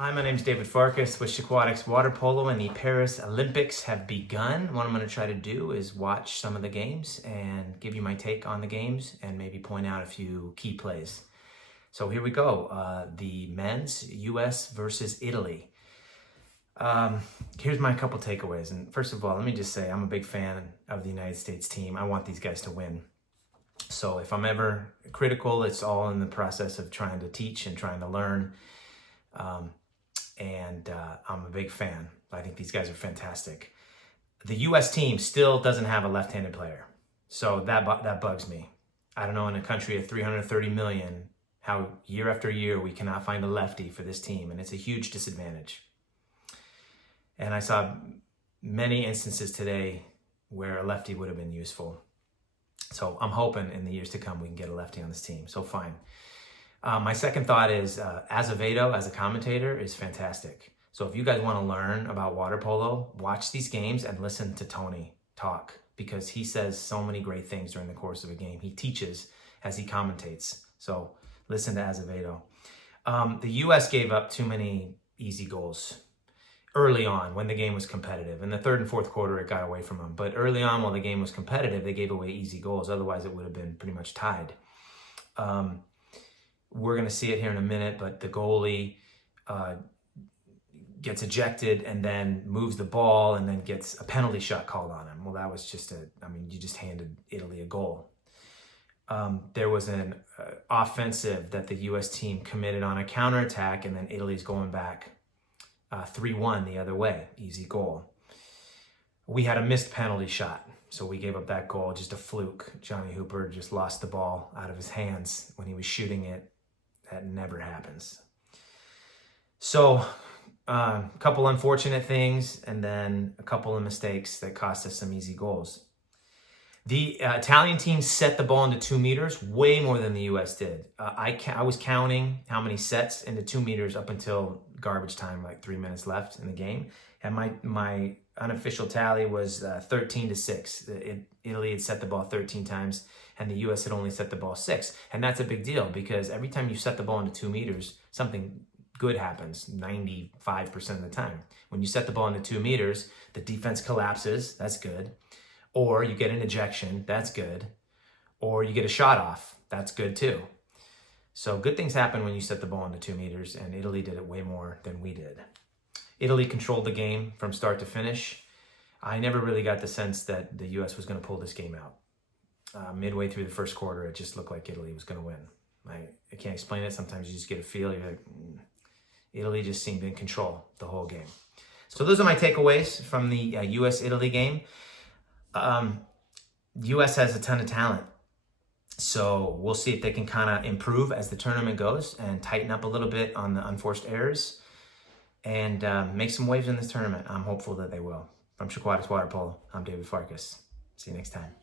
Hi, my name is David Farkas with Aquatics Water Polo, and the Paris Olympics have begun. What I'm going to try to do is watch some of the games and give you my take on the games and maybe point out a few key plays. So here we go. The men's US versus Italy. Here's my couple takeaways. And first of all, let me just say I'm a big fan of the United States team. I want these guys to win. So if I'm ever critical, it's all in the process of trying to teach and trying to learn. I'm a big fan. I think these guys are fantastic. The U.S. team still doesn't have a left-handed player, so that bugs me. I don't know, in a country of 330 million, how year after year we cannot find a lefty for this team, and it's a huge disadvantage. And I saw many instances today where a lefty would have been useful. So I'm hoping in the years to come we can get a lefty on this team, so fine. My second thought is Azevedo as a commentator is fantastic. So if you guys want to learn about water polo, watch these games and listen to Tony talk, because he says so many great things during the course of a game. He teaches as he commentates. So listen to Azevedo. The U.S. gave up too many easy goals early on when the game was competitive. In the third and fourth quarter, it got away from them. But early on, while the game was competitive, they gave away easy goals. Otherwise, it would have been pretty much tied. We're going to see it here in a minute, but the goalie gets ejected and then moves the ball and then gets a penalty shot called on him. Well, that was just you just handed Italy a goal. There was an offensive that the U.S. team committed on a counterattack, and then Italy's going back 3-1 the other way. Easy goal. We had a missed penalty shot, so we gave up that goal, just a fluke. Johnny Hooper just lost the ball out of his hands when he was shooting it. That never happens. So a couple unfortunate things, and then a couple of mistakes that cost us some easy goals. The Italian team set the ball into 2 meters way more than the U.S. did. I was counting how many sets into 2 meters up until garbage time, like 3 minutes left in the game. And my unofficial tally was 13-6. Italy had set the ball 13 times, and the U.S. had only set the ball 6. And that's a big deal, because every time you set the ball into 2 meters, something good happens 95% of the time. When you set the ball into 2 meters, the defense collapses. That's good. Or you get an ejection. That's good. Or you get a shot off. That's good too. So good things happen when you set the ball into 2 meters, and Italy did it way more than we did. Italy controlled the game from start to finish. I never really got the sense that the U.S. was going to pull this game out. Midway through the first quarter, it just looked like Italy was going to win. I can't explain it. Sometimes you just get a feel. You're like, Italy just seemed in control the whole game. So those are my takeaways from the U.S.-Italy game. U.S. has a ton of talent. So we'll see if they can kind of improve as the tournament goes and tighten up a little bit on the unforced errors and make some waves in this tournament. I'm hopeful that they will. From Aquatics Water Polo, I'm David Farkas. See you next time.